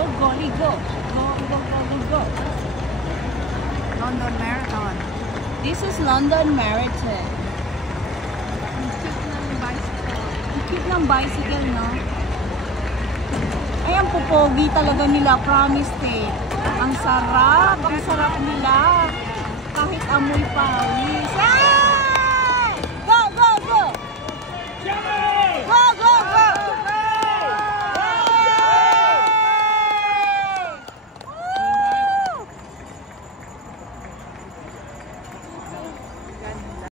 Golly, go. Go, go, go, go, go. London Marathon. This is London Marathon. Ang cute ng bicycle. Ang cute ng bicycle, no? Ay, ang pupogi talaga nila, promise eh. Ang sarap nila. Kahit amoy pawis. Ah!